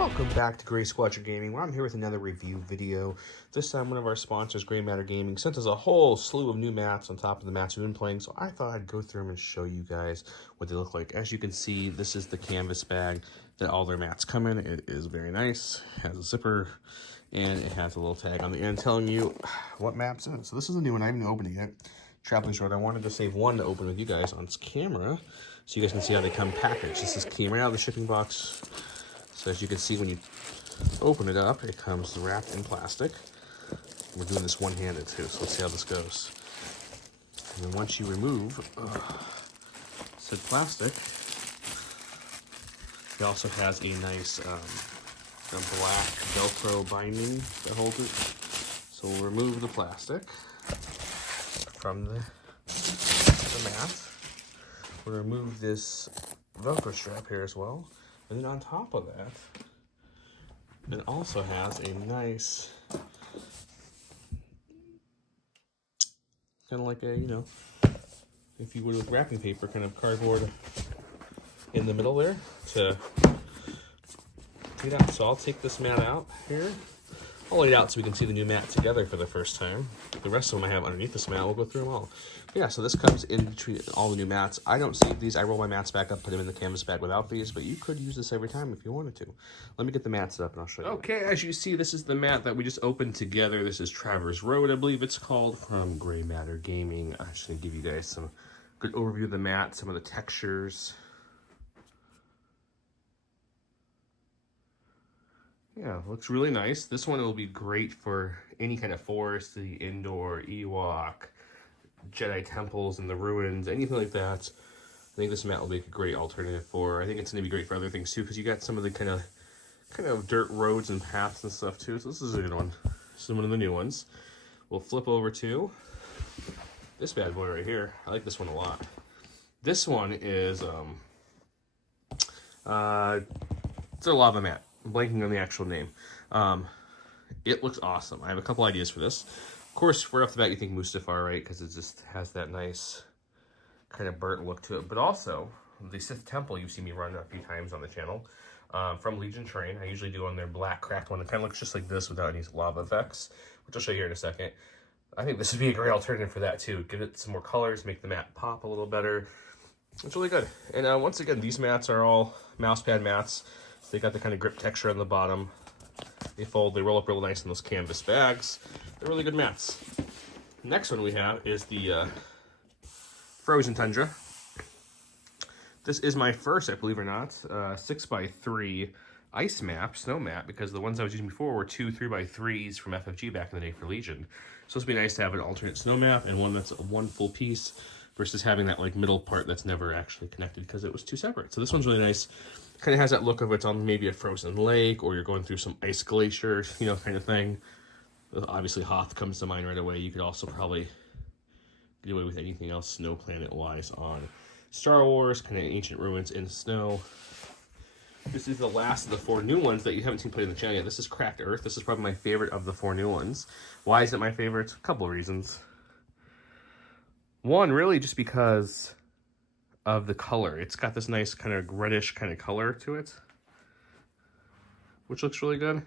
Welcome back to Gray Squadron Gaming, where I'm here with another review video. This time one of our sponsors, Gray Matter Gaming, sent us a whole slew of new mats on top of the mats we've been playing, so I thought I'd go through them and show you guys what they look like. As you can see, this is the canvas bag that all their mats come in. It is very nice, it has a zipper, and it has a little tag on the end telling you what map's in it. So this is a new one, I haven't opened it yet. Traveling short, I wanted to save one to open with you guys on camera, so you guys can see how they come packaged. This came right out of the shipping box. So as you can see, when you open it up, it comes wrapped in plastic. We're doing this one-handed too, so let's see how this goes. And then once you remove said plastic, it also has a nice black Velcro binding that holds it. So we'll remove the plastic from the mat. We'll remove this Velcro strap here as well. And then on top of that, it also has a nice, kind of like a, if you would with wrapping paper, kind of cardboard in the middle there to get out. So I'll take this mat out here. I'll lay it out so we can see the new mat together for the first time. The rest of them I have underneath this mat. We'll go through them all. But yeah, so this comes in between all the new mats. I don't save these. I roll my mats back up, put them in the canvas bag without these, but you could use this every time if you wanted to. Let me get the mats up and I'll show you. Okay, as you see, this is the mat that we just opened together. This is Traverse Road, I believe it's called, from Gray Matter Gaming. I'm just going to give you guys some good overview of the mat, some of the textures. Yeah, looks really nice. This one will be great for any kind of forest, the indoor, Ewok, Jedi temples and the ruins, anything like that. I think this mat will be a great alternative for. I think it's going to be great for other things too, because you got some of the kind of dirt roads and paths and stuff too. So this is a good one. This is one of the new ones. We'll flip over to this bad boy right here. I like this one a lot. This one is it's a lava mat. I'm blanking on the actual name. It looks awesome. I have a couple ideas for this. Of course, right off the bat, you think Mustafar, right? Because it just has that nice kind of burnt look to it. But also, the Sith Temple you've seen me run a few times on the channel from Legion Train. I usually do on their black cracked one. It kind of looks just like this without any lava effects, which I'll show you here in a second. I think this would be a great alternative for that too. Give it some more colors, make the mat pop a little better. It's really good. And once again, these mats are all mouse pad mats. They got the kind of grip texture on the bottom. They fold, they roll up real nice in those canvas bags. They're really good mats. Next one we have is the Frozen Tundra. This is my first, I believe it or not, 6x3 ice map, snow map, because the ones I was using before were 2 3x3s from FFG back in the day for Legion. So it's be nice to have an alternate snow map and one that's one full piece versus having that like middle part that's never actually connected because it was too separate. So this one's really nice. Kind of has that look of it's on maybe a frozen lake, or you're going through some ice glacier, kind of thing. Obviously, Hoth comes to mind right away. You could also probably get away with anything else snow planet-wise on Star Wars, kind of ancient ruins in snow. This is the last of the 4 new ones that you haven't seen played in the channel yet. This is Cracked Earth. This is probably my favorite of the 4 new ones. Why is it my favorite? A couple of reasons. One, really just because of the color. It's got this nice kind of reddish kind of color to it, which looks really good.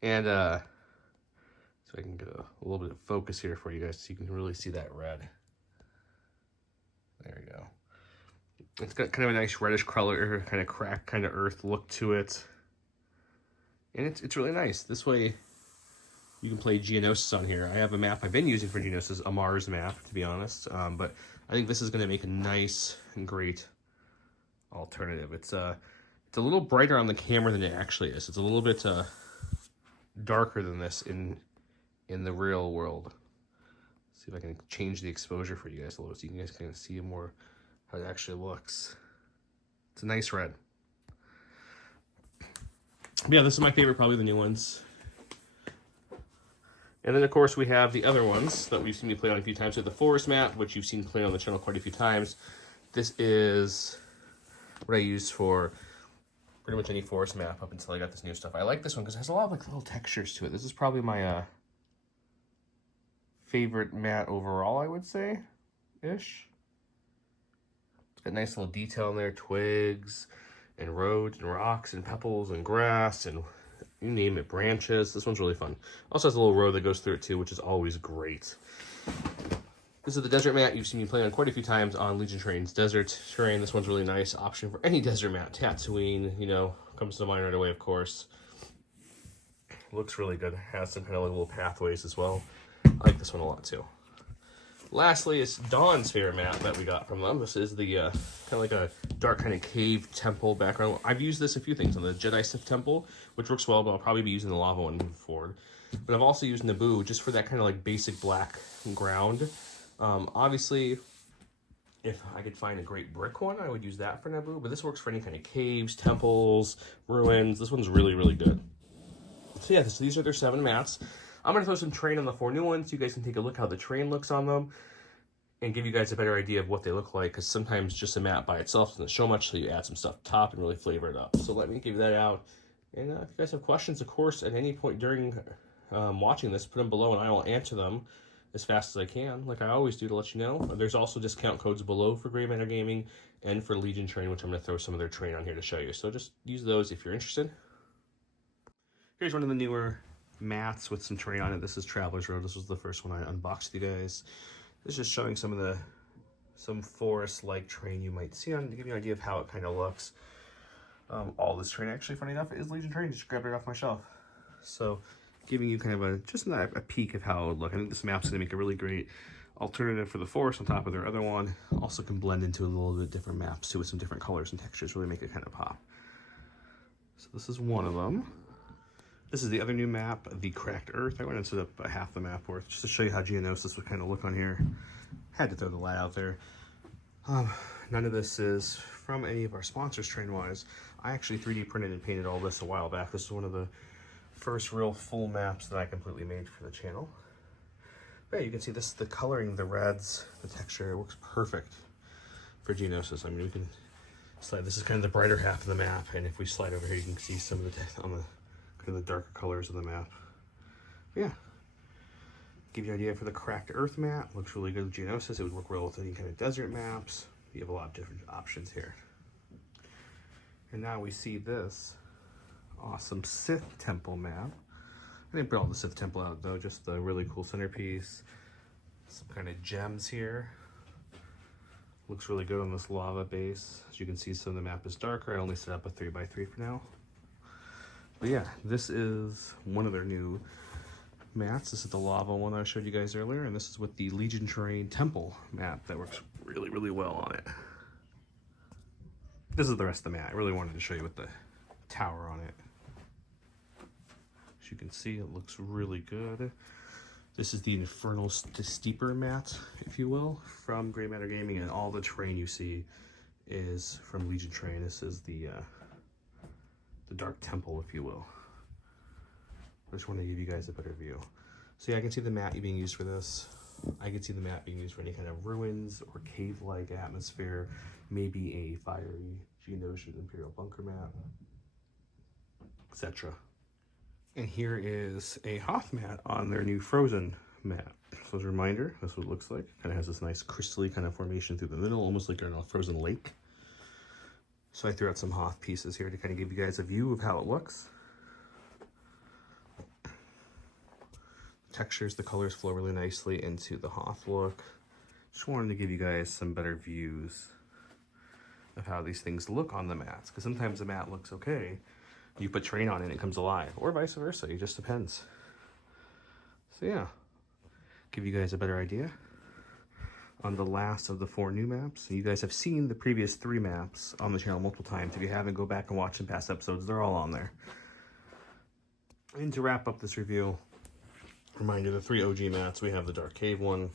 And so I can get a little bit of focus here for you guys so you can really see that red. There we go. It's got kind of a nice reddish color, kind of cracked, kind of earth look to it. And it's really nice. This way you can play Geonosis on here. I have a map I've been using for Geonosis, a Mars map, to be honest. But I think this is going to make a nice and great alternative. It's a little brighter on the camera than it actually is. It's a little bit darker than this in the real world. Let's see if I can change the exposure for you guys a little so you guys can see more how it actually looks. It's a nice red. But yeah, this is my favorite, probably the new ones. And then, of course, we have the other ones that we've seen me play on a few times. So the Forest map, which you've seen play on the channel quite a few times. This is what I use for pretty much any forest map up until I got this new stuff. I like this one because it has a lot of like little textures to it. This is probably my favorite mat overall, I would say, ish. It's got nice little detail in there, twigs, and roads and rocks and pebbles and grass and you name it, branches. This one's really fun. Also has a little road that goes through it too, which is always great. This is the desert mat. You've seen me play on quite a few times on Legion Terrain's desert terrain. This one's really nice option for any desert mat. Tatooine, you know, comes to mind right away, of course. Looks really good. Has some kind of like little pathways as well. I like this one a lot too. Lastly, is Dawn's favorite map that we got from them. This is the kind of like a dark kind of cave temple background. I've used this a few things on the Jedi Sith temple, which works well, but I'll probably be using the lava one moving forward. But I've also used Naboo just for that kind of like basic black ground. Obviously, if I could find a great brick one, I would use that for Naboo, but this works for any kind of caves, temples, ruins. This one's really, really good. So yeah, these are their 7 mats. I'm going to throw some terrain on the 4 new ones so you guys can take a look how the terrain looks on them and give you guys a better idea of what they look like, because sometimes just a mat by itself doesn't show much, so you add some stuff top and really flavor it up. So let me give that out. And if you guys have questions, of course, at any point during watching this, put them below and I will answer them as fast as I can, like I always do, to let you know. There's also discount codes below for Grey Matter Gaming and for Legion Terrain, which I'm going to throw some of their terrain on here to show you. So just use those if you're interested. Here's one of the newer mats with some terrain on it. This is Traveler's Road. This was the first one I unboxed with you guys. This is just showing some forest-like terrain you might see on to give you an idea of how it kind of looks. All this terrain, actually, funny enough, is Legion Terrain. Just grabbed it off my shelf. So giving you kind of just a peek of how it would look. I think this map's going to make a really great alternative for the forest on top of their other one. Also can blend into a little bit different maps too with some different colors and textures, really make it kind of pop. So this is one of them. This is the other new map, the Cracked Earth. I went and set up half the map worth just to show you how Geonosis would kind of look on here. Had to throw the light out there. None of this is from any of our sponsors train-wise. I actually 3D printed and painted all this a while back. This is one of the first real full maps that I completely made for the channel. But yeah, you can see this, the coloring, the reds, the texture, it works perfect for Geonosis. I mean, we can slide, this is kind of the brighter half of the map, and if we slide over here, you can see some of the text on the kind of the darker colors of the map. But yeah, give you an idea for the Cracked Earth map. Looks really good with Geonosis. It would work well with any kind of desert maps. You have a lot of different options here. And now we see this awesome Sith Temple map. I didn't put all the Sith Temple out though, just the really cool centerpiece. Some kind of gems here. Looks really good on this lava base. As you can see, some of the map is darker. I only set up a 3x3 for now. But yeah, this is one of their new mats. This is the lava one I showed you guys earlier, and this is with the Legion Terrain Temple map that works really, really well on it. This is the rest of the mat. I really wanted to show you with the tower on it. As you can see, it looks really good. This is the Infernal Steeper mat, if you will, from Grey Matter Gaming, and all the terrain you see is from Legion Terrain. This is the Dark Temple, if you will. I just want to give you guys a better view. So yeah, I can see the mat being used for this. I can see the mat being used for any kind of ruins or cave-like atmosphere, maybe a fiery Geonosis Imperial bunker map, etc. And here is a Hoth mat on their new Frozen map. So as a reminder, this is what it looks like. Kind of has this nice crystally kind of formation through the middle, almost like you're in a frozen lake. So I threw out some Hoth pieces here to kind of give you guys a view of how it looks. Textures, the colors flow really nicely into the Hoth look. Just wanted to give you guys some better views of how these things look on the mats, because sometimes the mat looks okay, you put terrain on it and it comes alive, or vice versa, it just depends. So yeah, give you guys a better idea on the last of the 4 new maps. You guys have seen the previous 3 maps on the channel multiple times. If you haven't, go back and watch some past episodes, they're all on there. And to wrap up this review, reminder, the 3 OG mats, we have the Dark Cave one,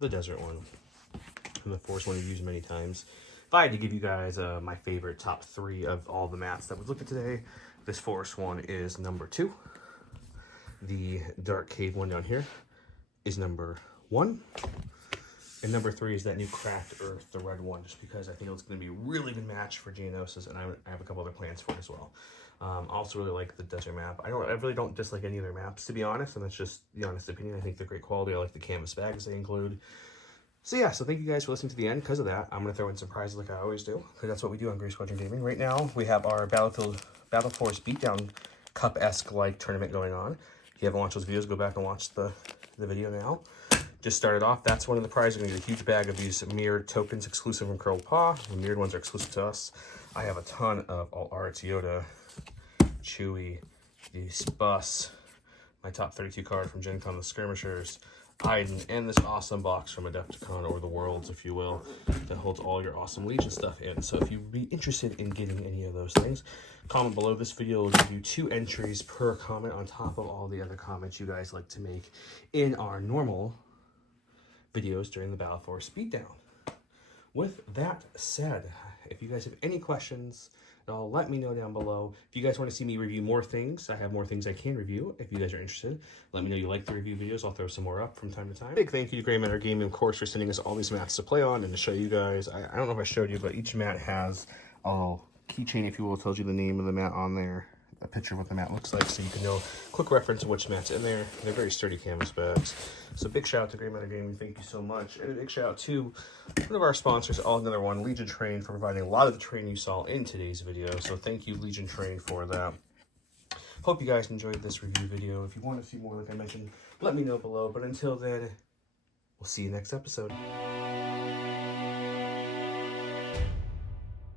the Desert one, and the Forest one we've used many times. If I had to give you guys my favorite top 3 of all the mats that we've looked at today, this Forest one is number 2. The Dark Cave one down here is number 1. And number 3 is that new Cracked Earth, the red one, just because I think it's going to be a really good match for Geonosis, and I have a couple other plans for it as well. I also really like the desert map. I really don't dislike any other maps, to be honest, and that's just the honest opinion. I think they're great quality. I like the canvas bags they include. So yeah, so thank you guys for listening to the end. Because of that, I'm going to throw in some prizes like I always do, because that's what we do on Gray Squadron Gaming. Right now, we have our Battle Force Beatdown Cup-esque like tournament going on. If you haven't watched those videos, go back and watch the video now. Just started off. That's one of the prizes. You're going to get a huge bag of these mirrored tokens exclusive from Curled Paw. The mirrored ones are exclusive to us. I have a ton of all arts, Yoda, Chewie, the Bus, my top 32 card from Gen Con, the Skirmishers, Iden, and this awesome box from Adepticon, or the Worlds, if you will, that holds all your awesome Legion stuff in. So if you'd be interested in getting any of those things, comment below. This video will give you 2 entries per comment on top of all the other comments you guys like to make in our normal videos during the Battle Force Beatdown. With that said, if you guys have any questions, let me know down below. If you guys want to see me review more things, I have more things I can review. If you guys are interested, let me know you like the review videos. I'll throw some more up from time to time. Big thank you to Gray Matter Gaming, of course, for sending us all these mats to play on and to show you guys. I don't know if I showed you, but each mat has a little keychain, if you will, tells you the name of the mat on there, a picture of what the mat looks like, so you can know quick reference of which mat's in there. They're very sturdy canvas bags. So big shout out to Gray Matter Gaming, thank you so much. And a big shout out to one of our sponsors, another one, Legion Train, for providing a lot of the train you saw in today's video. So thank you, Legion Train, for that. Hope you guys enjoyed this review video. If you want to see more, like I mentioned, let me know below. But until then, we'll see you next episode.